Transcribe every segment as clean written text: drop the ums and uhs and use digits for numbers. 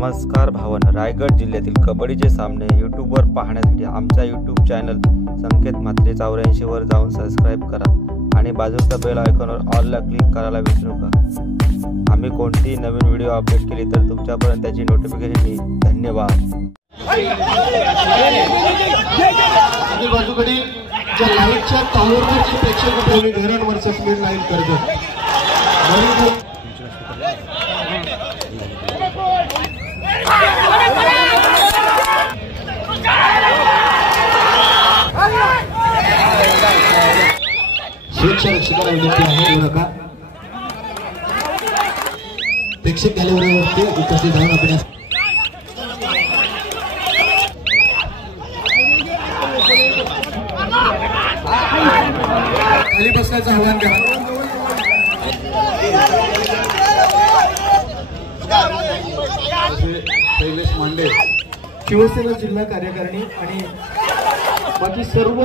नमस्कार भावांनो, रायगड जिल्ह्यातील कबड्डीचे सामने यूट्यूबवर पाहण्यासाठी आमच्या यूट्यूब चॅनल संकेत म्हात्रे 84 वर जाऊन सबस्क्राइब करा आणि बाजूच्या बेल आयकॉनवर ऑलला क्लिक करायला विसरू नका। आम्ही कोणतीही नवीन व्हिडिओ अपडेट केली तर तुमच्यापर्यंत त्याची नोटिफिकेशन येईल। धन्यवाद। बाजूकडील ज्या लाईटच्या टॉवरवरचे प्रेक्षक उभे धरण वर्सेस मिड लाईन करतात। सुरक्षा रक्षकाला विनंती आहे नका प्रेक्षक गॅलरीवरती उपस्थित राहून आपल्यास खाली बसण्याचं आवाहन करा। शैलेश मांडे, शिवसेना जिल्हा कार्यकारिणी आणि बाकी सर्व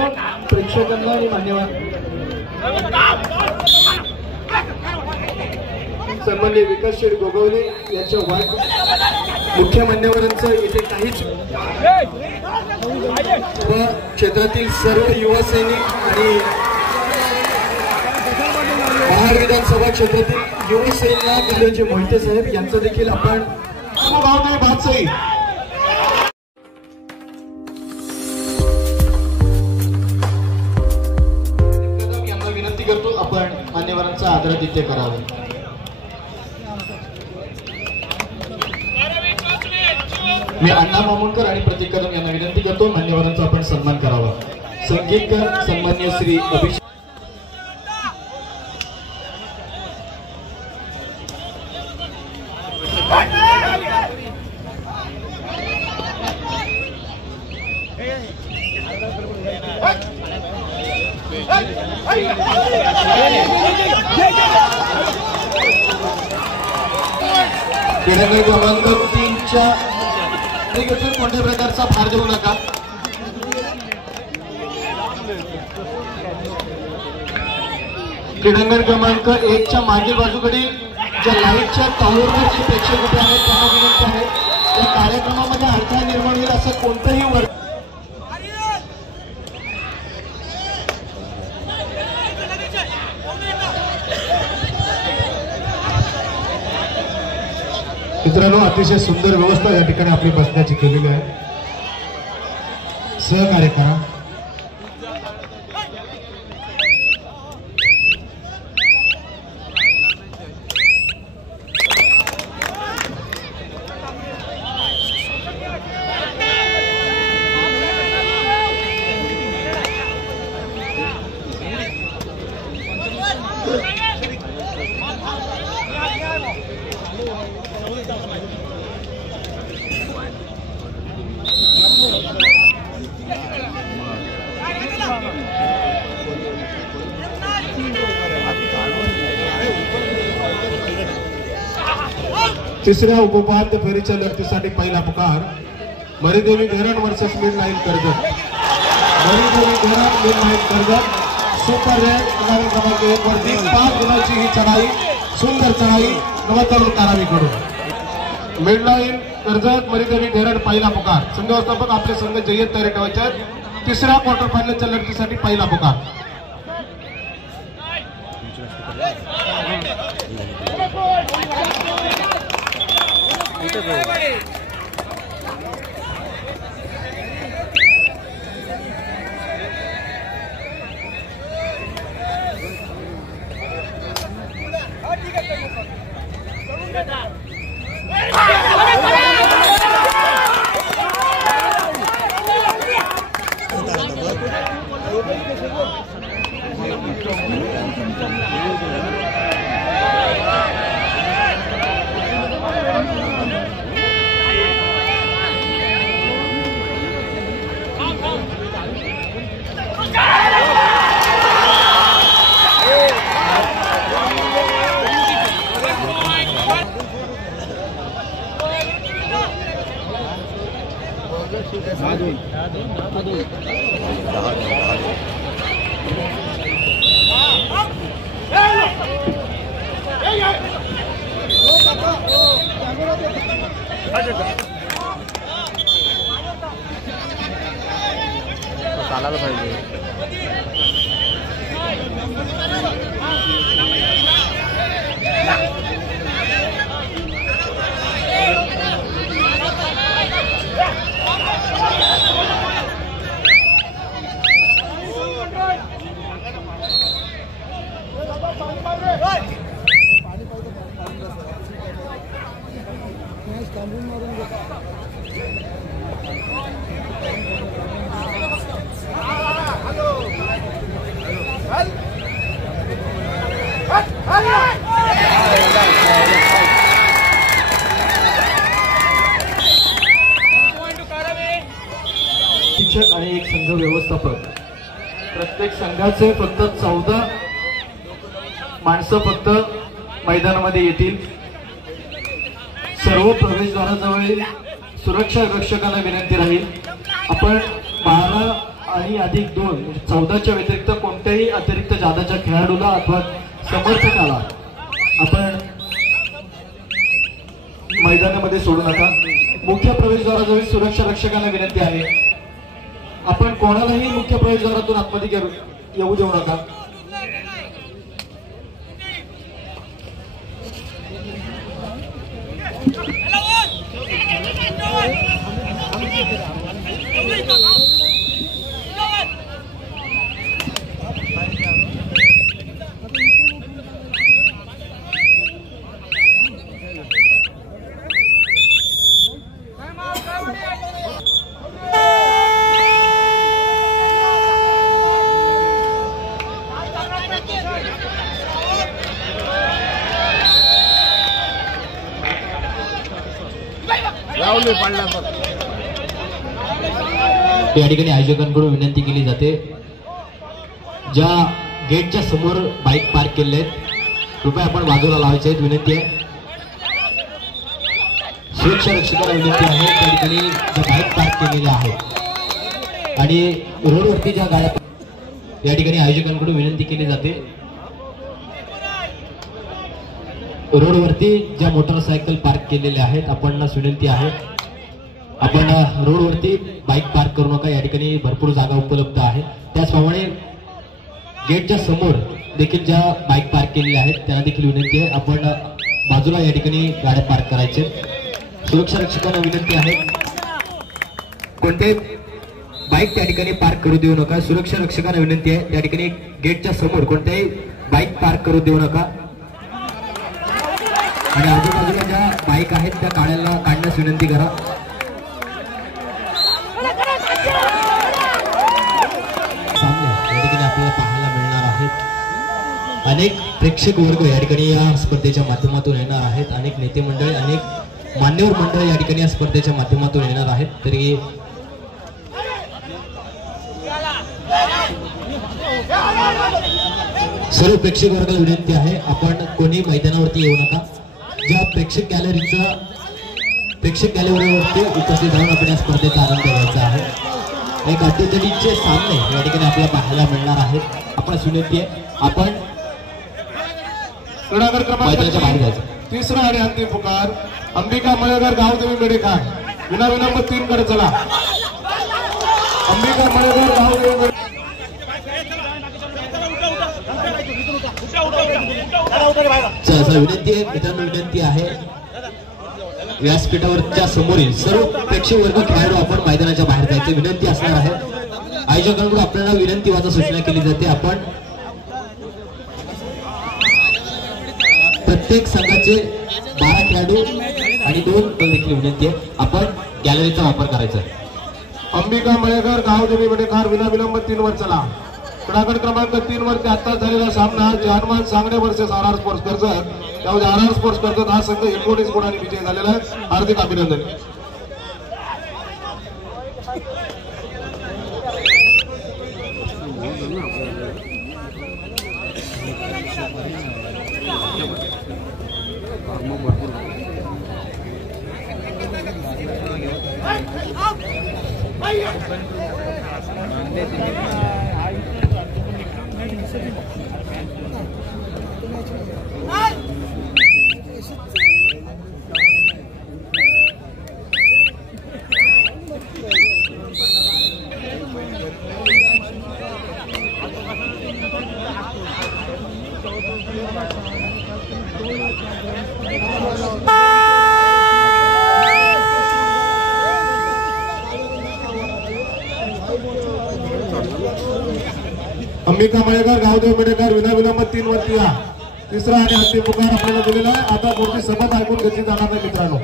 प्रेक्षकांना आणि मान्यवर सन्माननीय विकास शेठ गोगवले यांच्या वाट मुख्य मान्यवरांचं येथे काहीच व क्षेत्रातील सर्व युवा सैनिक आणि महाड विधानसभा क्षेत्रातील युवा सैनिक गल्ल्यांचे मोहिते साहेब यांचं देखील आपण बादशाही यांना विनंती करतो आपण मान्यवरांचा आदरातिथ्य करावं। मी अण्णा मामुलकर आणि प्रतीक कदम यांना विनंती करतो मान्यवरांचा आपण सन्मान करावा। संगीतकार सन्मान्य श्री अभिषेक क्रमांक 3च्या कोणत्या प्रकारचा भार देऊ नका। क्रीडांगण क्रमांक 1च्या मागील बाजूकडील ज्या लाईटच्या टॉवरवरचे प्रेक्षक उभे आहेत त्यांना विनंती आहे या कार्यक्रमामध्ये अडथळा निर्माण होईल असं कोणतंही वर्ग मित्रांनो अतिशय सुंदर व्यवस्था या ठिकाणी आपली बसण्याची केलेली आहे। सहकार्य करा। तिसऱ्या उपउपांत्य फेरीच्या लढतीसाठी पहिला पुकार मरीदेवी धरण वर्सेस मिड लाईन कर्जत। मरीदेवी धरण mid line Karjat super red क्रमांक 1 वरती 5 गुणांची ही चढाई, सुंदर चढाई नवतरुण तारावीकडून। मिड लाईन कर्जत मरीदेवी धरण पहिला पुकार। संघ व्यवस्थापक आपले संघ जय्यत तयारी ठेवायचे आहेत। तिसऱ्या क्वार्टर फायनलच्या लढतीसाठी पहिला पुकार। चालायला पाहिजे. शिक्षक आणि एक संघ व्यवस्थापक, प्रत्येक संघाचे फक्त 14 माणसं फक्त मैदानामध्ये येतील. सर्व प्रवेशद्वाराजवळील सुरक्षा रक्षकांना विनंती राहील, आपण 12 आणि अधिक 2 म्हणजे 14च्या व्यतिरिक्त कोणत्याही अतिरिक्त जादाच्या खेळाडूला अथवा समर्थकाला आपण मैदानामध्ये सोडू नका. मुख्य प्रवेशद्वाराजवळ सुरक्षा रक्षकांना विनंती आहे, आपण कोणालाही मुख्य प्रवेशद्वारातून आतमध्ये येऊ देऊ नका. या ठिकाणी आयोजकांकडून विनंती केली जाते, ज्या गेटच्या समोर बाईक पार्क केले आहेत कृपया आपण बाजूला लावायचे आहेत, विनंती आहे. सुरक्षा रक्षकांना विनंती आहे, त्या ठिकाणी ज्या बाईक पार्क केलेल्या आहेत आणि रोडवरती ज्या गाड्या, या ठिकाणी आयोजकांकडून विनंती केली जाते, रोडवरती ज्या मोटरसायकल पार्क केलेल्या आहेत आपणास विनंती आहे, आपण रोडवरती बाईक पार्क करू नका. या ठिकाणी भरपूर जागा उपलब्ध आहे. त्याचप्रमाणे गेटच्या समोर देखील ज्या बाईक पार्क केलेल्या आहेत त्यांना देखील विनंती आहे, आपण बाजूला या ठिकाणी गाड्या पार्क करायचे. सुरक्षा रक्षकांना विनंती आहे, कोणते बाईक त्या ठिकाणी पार्क करू देऊ नका. सुरक्षा रक्षकांना विनंती आहे, त्या ठिकाणी गेटच्या समोर कोणत्याही बाईक पार्क करू देऊ नका आणि आजूबाजूला ज्या बाईक आहेत त्या काढण्यास विनंती करा. या ठिकाणी आपल्याला पाहायला मिळणार आहेत अनेक प्रेक्षक वर्ग या ठिकाणी या स्पर्धेच्या माध्यमातून येणार आहेत, अनेक नेते मंडळी, अनेक मान्यवर मंडळ या ठिकाणी या स्पर्धेच्या माध्यमातून येणार आहेत. तरी सर्व प्रेक्षक वर्गाला विनंती आहे, आपण कोणी मैदानावरती येऊ नका. ज्या प्रेक्षक गॅलरीवरती उपस्थित राहून आपण या स्पर्धेचा आनंद घ्यायचा आहे. एक अटीतटीचे सामने या ठिकाणी आपल्याला पाहायला मिळणार आहेत. आपण विनंती आहे, आपण मैदानाच्या बाहेर जायचं. तिसरा आणि अंतिम पुकार अंबिका मळेकर गावदेवी मेडेकार, विनाविलंब 3 कडे चला. अंबिका मळेकर गावदेवी विनंती आहे मित्रांनो, विनंती आहे व्यासपीठावरच्या समोरील सर्व प्रेक्षक वर्ग खेळाडू आपण मैदानाच्या बाहेर जायचे विनंती असणार आहे. आयोजकांकडून आपल्याला विनंती वाचा सूचना केली जाते, आपण प्रत्येक संघाचे 12 खेळाडू आणि 2 दल देखील विनंती आहे, आपण गॅलरीचा वापर करायचा. अंबिका मळेकर गावदेवी मेडेकार, विनाविलंब 3 वर चला. क्रीडागट क्रमांक 3 वरती आता झालेला सामना जानमान सांगडे वर्सेस RR स्पोर्ट्स कर्जत. त्यामध्ये RR स्पोर्ट्स कर्जत हा संघ 19 गुणांनी विजयी झालेला आहे. हार्दिक अभिनंदन. अंबिका मळेकर, गावदेव मेडेकर विनाविलंब 3 वरती या. तिसरा आणि अंतिम पुकार आपल्याला दिलेला आहे. आता पुढची सबत ऐकून घेतली जाणार नाही मित्रांनो.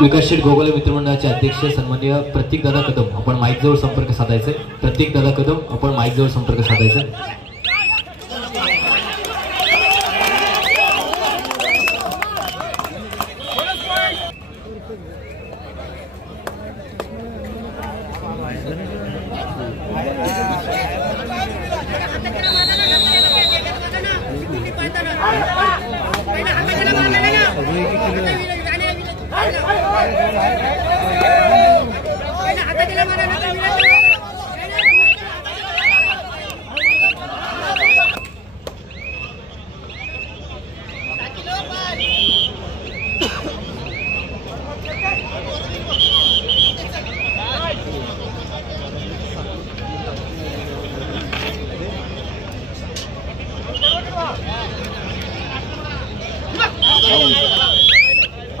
विकासशील गोगोले मित्रमंडळाचे अध्यक्ष सन्माननीय प्रतीक दादा कदम आपण माईक जवळ संपर्क साधायचे. प्रतीक दादा कदम आपण माईक जवळ संपर्क साधायचे.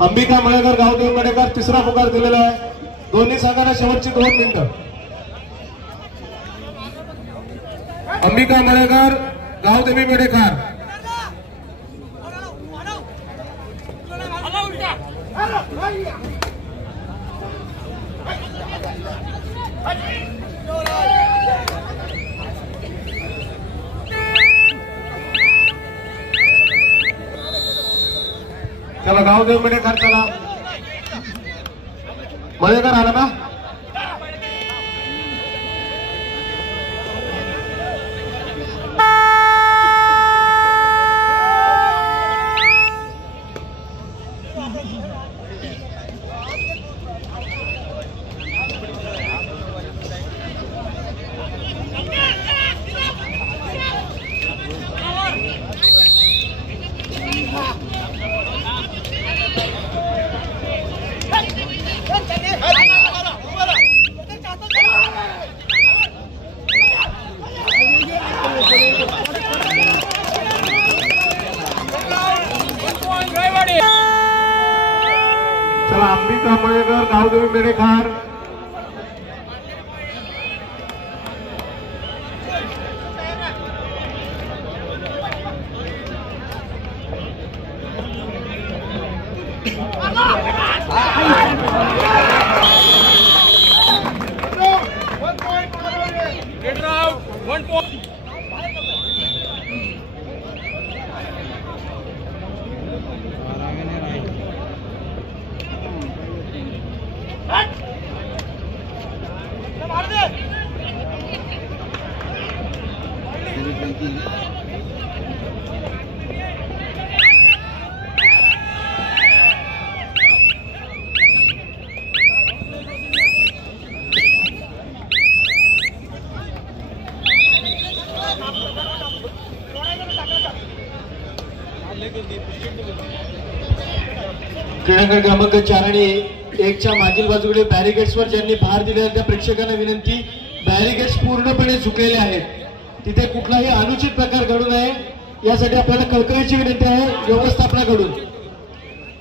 अंबिका मळेकर, गावदेव मेडेकर तिसरा पुकार दिलेला आहे. दोन्ही संघाला शेवटची 2 मिनिटं. अंबिका मळेकर, गावदेवी मेडेकर. चला गावदेव मेडेकर, चला मळेकर आला ना. चला अंबिका मळेकर, गावदेवी मेडेकर. क्रीडांगण क्रमांक 4 आणि 1च्या मागील बाजूकडे बॅरिगेट्सवर ज्यांनी भार दिलेला त्या प्रेक्षकांना विनंती, बॅरिगेट्स पूर्णपणे झुकलेले आहेत. तिथे कुठलाही अनुचित प्रकार घडू नये यासाठी आपल्याला कळकळीची विनंती आहे व्यवस्थापनाकडून.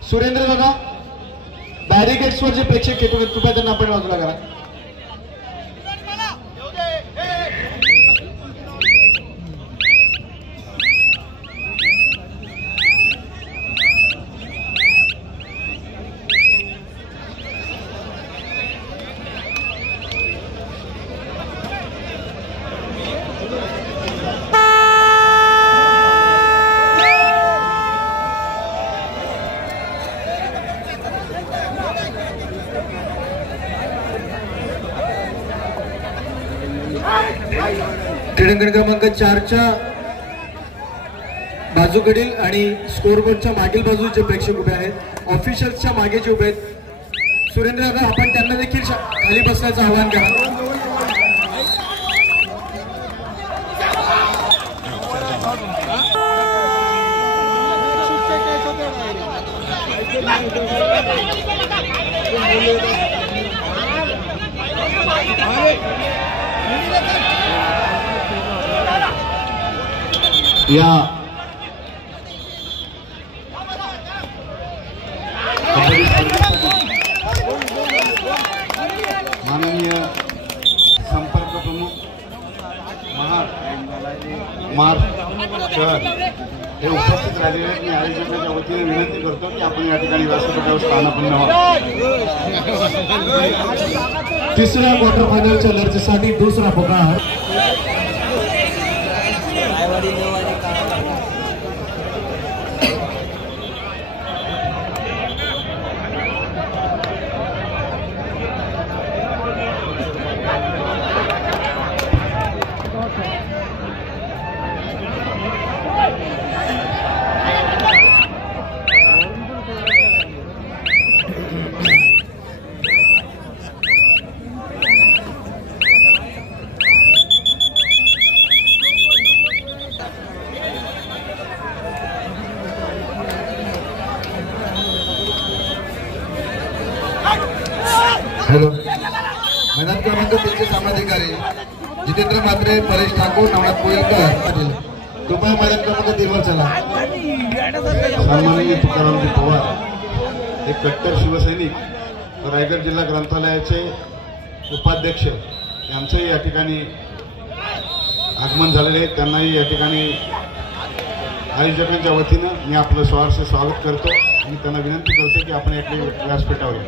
सुरेंद्र दादा, बॅरिगेट्सवर जे प्रेक्षक येतो कृपया त्यांना आपण बाजूला करा. क्रीडांगण क्रमांक 4च्या बाजूकडील आणि स्कोरबोर्डच्या मागील बाजू जे प्रेक्षक उभे आहेत, ऑफिशियल्सच्या मागे जे उभे आहेत, सुरेंद्र दादा आपण त्यांना देखील खाली बसण्याचं आवाहन करा. या माननीय संपर्क प्रमुख महार शहर हे उपस्थित राहिलेले आहेत. मी आयोजकांच्या वतीने विनंती करतो की आपण या ठिकाणी व्यासपीठावर स्थानापन्न व्हावं. तिसऱ्या क्वार्टर फायनलच्या लढतीसाठी दुसरा पुकार हॅलो मैदान क्रमांक 3 सामाधिकारी जितेंद्र म्हात्रे, परेश ठाकूर, नवनाथ कोळीकर पाटील कृपया मैदान क्रमांक 3 वर चला. सन्माननीय तुकारामजी पवार एक कट्टर शिवसैनिक रायगड जिल्हा ग्रंथालयाचे उपाध्यक्ष यांचंही या ठिकाणी आगमन झालेले आहे. त्यांनाही या ठिकाणी आयोजकांच्या वतीनं मी आपलं सहर्ष स्वागत करतो आणि त्यांना विनंती करतो की आपण या व्यासपीठावर या.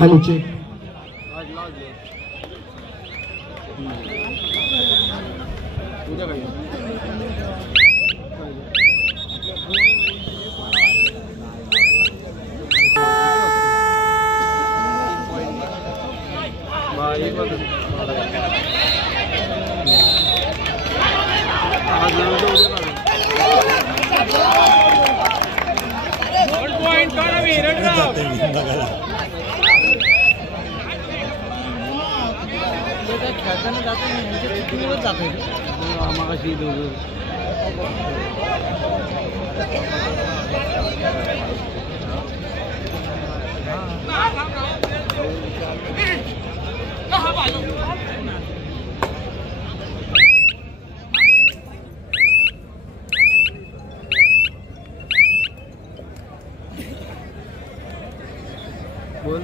हॅलोचे बोल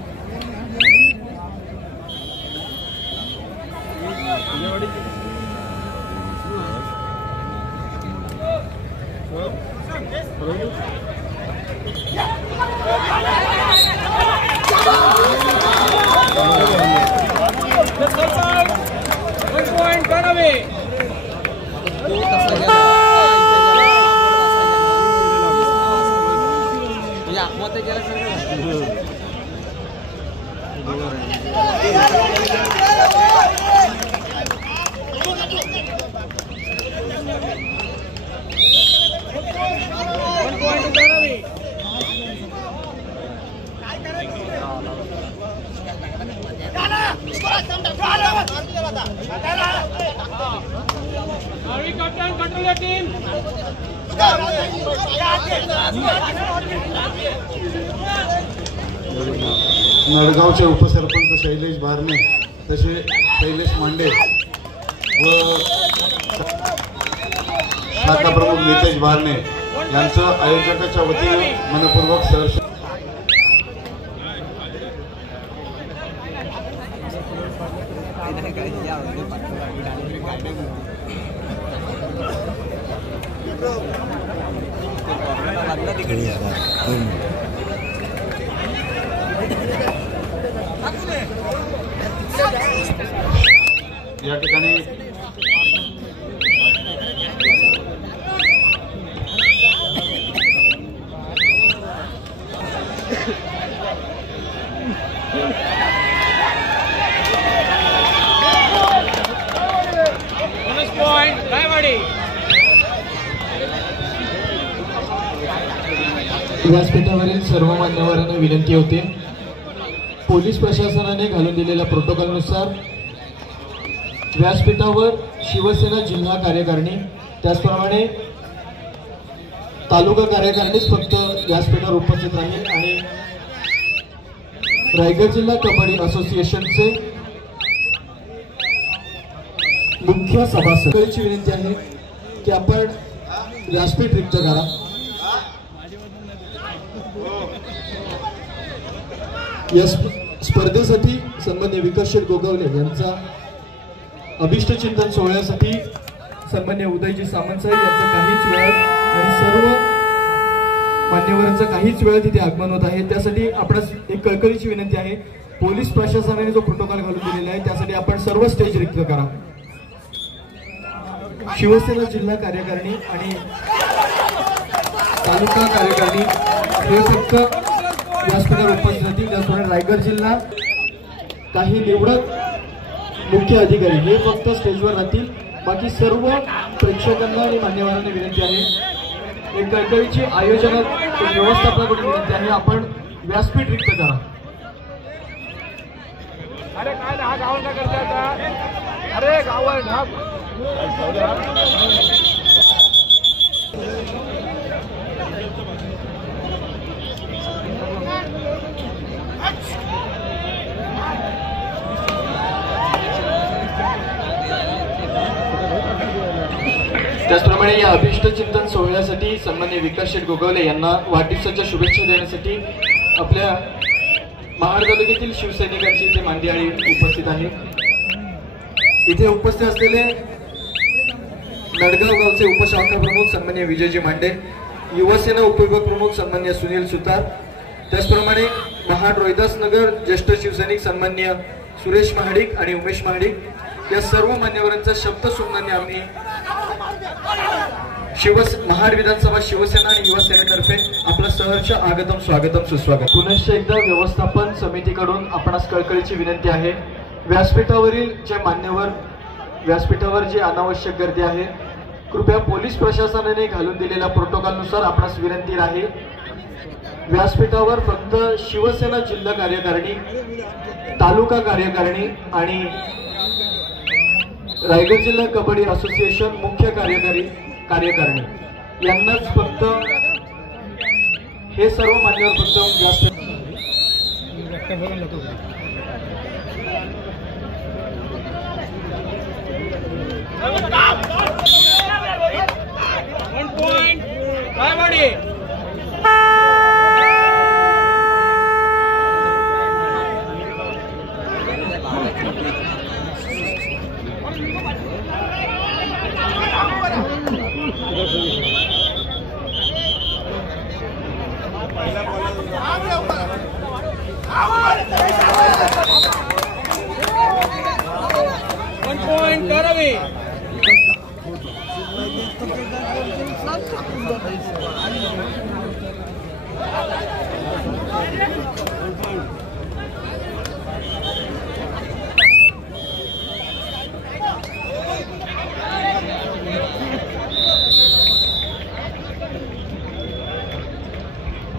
नडगावचे उपसरपंच शैलेश बारणे तसे शैलेश मांडे व शाखा प्रमुख नितेश बारणे यांचं आयोजकाच्या वतीने मनपूर्वक सहर्ष. या ठिकाणी व्यासपीठावरील सर्व मान्यवरांना विनंती होते, पोलीस प्रशासनाने घालून दिलेल्या प्रोटोकॉलनुसार व्यासपीठावर शिवसेना जिल्हा कार्यकारिणी, त्याचप्रमाणे तालुका कार्यकारिणीच फक्त व्यासपीठावर उपस्थित राहील आणि रायगड जिल्हा कबड्डी असोसिएशनचे मुख्य सभासदांची विनंती आहे की आपण व्यासपीठ रिक्त करा. या स्पर्धेसाठी सन्माननीय विकास शेठ गोगावले यांचा अभिष्ट चिंतन सोहळ्यासाठी सन्माननीय उदयजी सामंत साहेब यांचं काहीच वेळात आणि सर्व मान्यवरांचं काहीच वेळात तिथे आगमन होत आहे. त्यासाठी आपणास एक कळकळीची विनंती आहे, पोलीस प्रशासनाने जो प्रोटोकॉल घालून दिलेला आहे त्यासाठी आपण सर्व स्टेज रिक्त करा. शिवसेना जिल्हा कार्यकारिणी आणि तालुका कार्यकारिणी हे फक्त व्यासपीठावर उपस्थित राहतील. त्याचप्रमाणे रायगड जिल्हा काही निवडक मुख्य अधिकारी हे फक्त स्टेजवर राहतील. बाकी सर्व प्रेक्षकांना आणि मान्यवरांना विनंती आहे, एक कळकळीची आयोजनात व्यवस्थापनाकडून विनंती आहे, आपण व्यासपीठ रिक्त करा. अरे काय हा गावात काय करता? अरे गावात त्याचप्रमाणे या अभिष्ट चिंतन सोहळ्यासाठी सन्माननीय विकास शेठ गोगावले यांना वाढदिवसाच्या शुभेच्छा देण्यासाठी आपल्या महाड तालुक्यातील शिवसैनिकांची इथे मांदियाळी उपस्थित आहे. इथे उपस्थित असलेले नडगाव गावचे उपशाखा प्रमुख सन्माननीय विजयजी मांडे, युवासेना उपविभाग प्रमुख सन्माननीय सुनील सुतार, त्याचप्रमाणे महाड रोहिदास नगर ज्येष्ठ शिवसैनिक सन्माननीय सुरेश महाडिक आणि उमेश महाडिक या सर्व मान्यवरांचा शब्द सुमनाने आम्ही महाड विधानसभा शिवसेना आणि युवा सेनेतर्फे आपलं सहर्ष आगतम स्वागतम सुस्वागत. पुनश्च एकदा व्यवस्थापन समितीकडून आपणास कळकळीची विनंती आहे, व्यासपीठावरील जे मान्यवर व्यासपीठावर जी अनावश्यक गर्दी आहे कृपया पोलीस प्रशासनाने घालून दिलेल्या प्रोटोकॉलनुसार आपणास विनंती राहील, व्यासपीठावर फक्त शिवसेना जिल्हा कार्यकारिणी, तालुका कार्यकारिणी आणि रायगड जिल्हा कबड्डी असोसिएशन मुख्य कार्यकारिणी यांनाच फक्त हे सर्व मान्यवर फक्त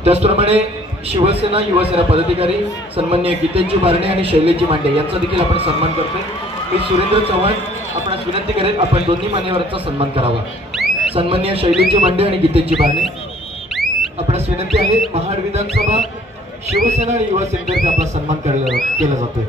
त्याचप्रमाणे शिवसेना युवासेना पदाधिकारी सन्माननीय गीतेशजी बारणे आणि शैलेशजी मांडे यांचा देखील आपण सन्मान करतोय. मी सुरेंद्र चव्हाण आपणास विनंती करेन आपण दोन्ही मान्यवरांचा सन्मान करावा. सन्माननीय शैलेशजी मांडे आणि गीतेशजी बारणे आपणास विनंती आहे, महाड विधानसभा शिवसेना आणि युवा सेनेतर्फे आपला सन्मान केला जातोय.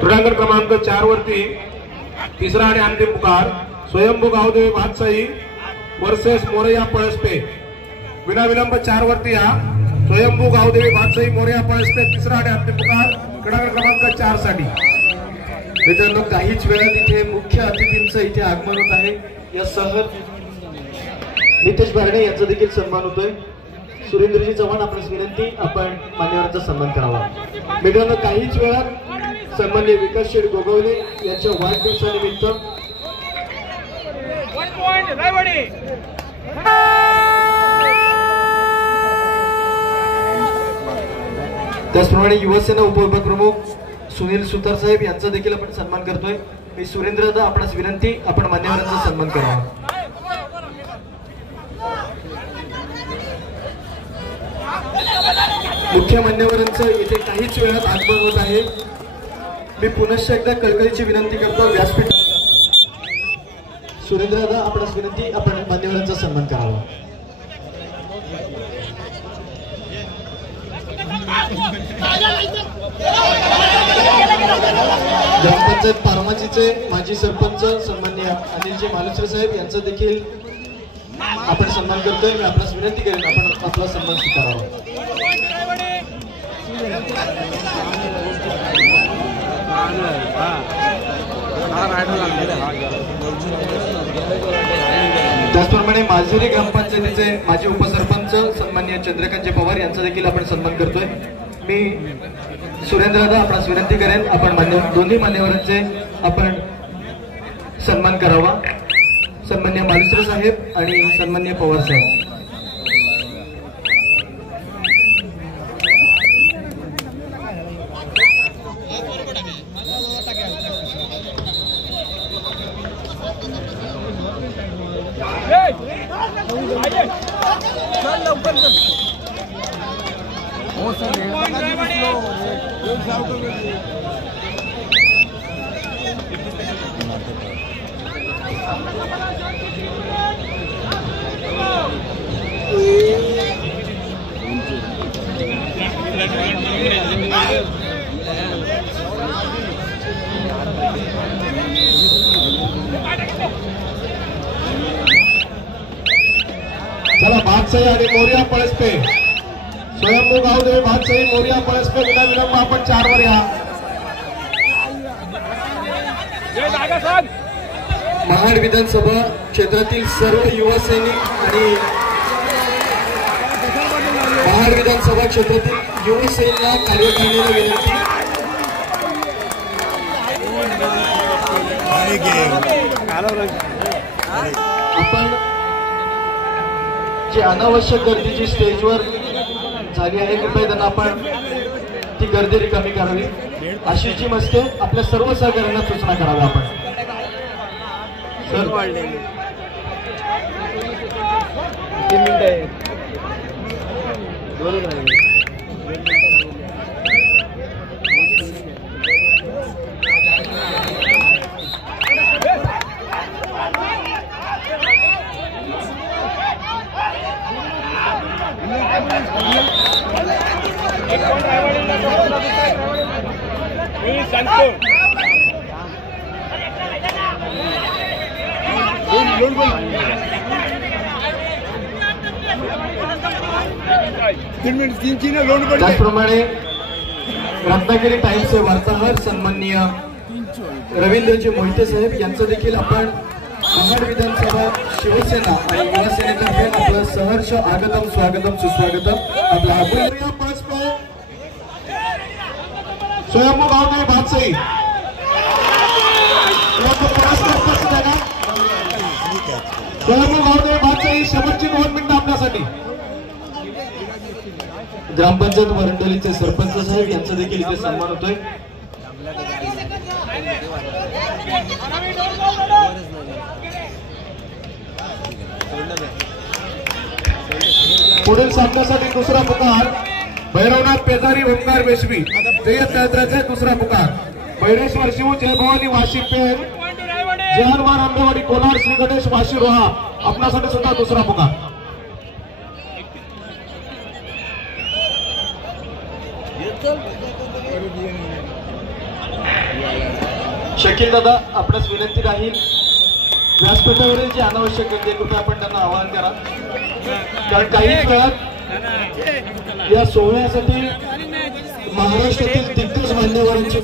क्रीडांगण क्रमांक 4 वरती तिसरा आणि अंतिम पुकार स्वयंभू गावदेवी भातसाई वर्सेस मोरया पळसपे. विनाविलंब 4 वरती या स्वयंभू गावदेवी भातसाई मोरया पळसपे तिसरा आणि अंतिम पुकार क्रीडांगण क्रमांक 4 साठी. मित्रांनो काहीच वेळात इथे मुख्य अतिथींचं इथे आगमन होत आहे. या सह नितेश बारणे यांचा देखील सन्मान होतोय. सुरेंद्रजी चव्हाण आपल्यास विनंती आपण मान्यवरांचा सन्मान करावा. मित्रांनो काहीच वेळात सन्माननीय विकास शेठ गोगावले यांच्या वाढदिवसानिमित्त त्याचप्रमाणे युवासेना उपप्रमुख सुनील सुतार साहेब यांचा देखील आपण सन्मान करतोय. मी सुरेंद्र दादा आपणास विनंती, आपण मान्यवरांचा सन्मान करावा. मुख्य मान्यवरांचं येथे काहीच वेळात आगमन होत आहे. मी पुनश्च एकदा कळकळीची विनंती करतो, व्यासपीठ. सुरेंद्र दादा आपणास विनंती, आपण मान्यवरांचा सन्मान करावा. ग्रामपंचायत पारमाचीचे माजी सरपंच सन्माननीय अनिलजी मालुसरे साहेब यांचा देखील आपण सन्मान करतोय. मी आपल्यास विनंती करेन, आपण आपला सन्मान स्वीकारावा. त्याचप्रमाणे माजुरी ग्रामपंचायतीचे माजी उपसरपंच सन्माननीय चंद्रकांत पवार यांचा देखील आपण सन्मान करतोय. मी सुरेंद्र दादा आपणास विनंती करेन, आपण दोन्ही मान्यवरांचे आपण सन्मान करावा. सन्माननीय मालुसरे साहेब आणि सन्माननीय पवार साहेब. चला भातसाई आणि मोरिया पळसपे, स्वयंभू गावदेवी भातसाई मोरिया पळसपे विना विलंब आपण 4 वर या. महाड विधानसभा क्षेत्रातील सर्व युवा सैनिक आणि महाड विधानसभा क्षेत्रातील युवा सैनिकांना कार्यकारिणीला विनंती. आपण जी अनावश्यक गर्दी जी स्टेजवर झाली आहे, कृपया त्यांना आपण ती गर्दी रिकामी करावी अशी जी मस्ते आपल्या सर्व सहकार्यांना सूचना कराव्या. आपण सर 3 मिनिटं आहे. त्याचप्रमाणे रत्नागिरी टाइम्सचे वार्ताहर सन्माननीय रवींद्रजी मोहिते साहेब यांचं देखील आपण महाड विधानसभा शिवसेना आणि युवासेनेतर्फे आपलं सहर्ष आगतम स्वागतम सुस्वागतम. आपला स्वयंभू गावदेवी भातसाई स्वयंभू गावदेवी भातसाई शेवटची 2 मिनिटं आपल्यासाठी. ग्रामपंचायत वरंडोलीचे सरपंच साहेब यांचा देखील इथे सन्मान होतोय. पुढील सामन्यासाठी दुसरा पुकार भैरवनाथ पेजारी ओंकार वेशवी जय्यत यात्राचा दुसरा पुकार. भैरेश्वर शिव जयभवानी वाशी पेन जहानवार आंबेवाडी कोलार श्री गणेश वाशी रोहा आपल्यासाठी सुद्धा दुसरा पुकार. शकील दादा आपल्यास विनंती राहील, व्यासपीठावरील जी अनावश्यक गर्दी कृपया आपण त्यांना आवाहन करा, कारण काही वेळात या सोहळ्यासाठी महाराष्ट्रातील दिग्गज मान्यवरांची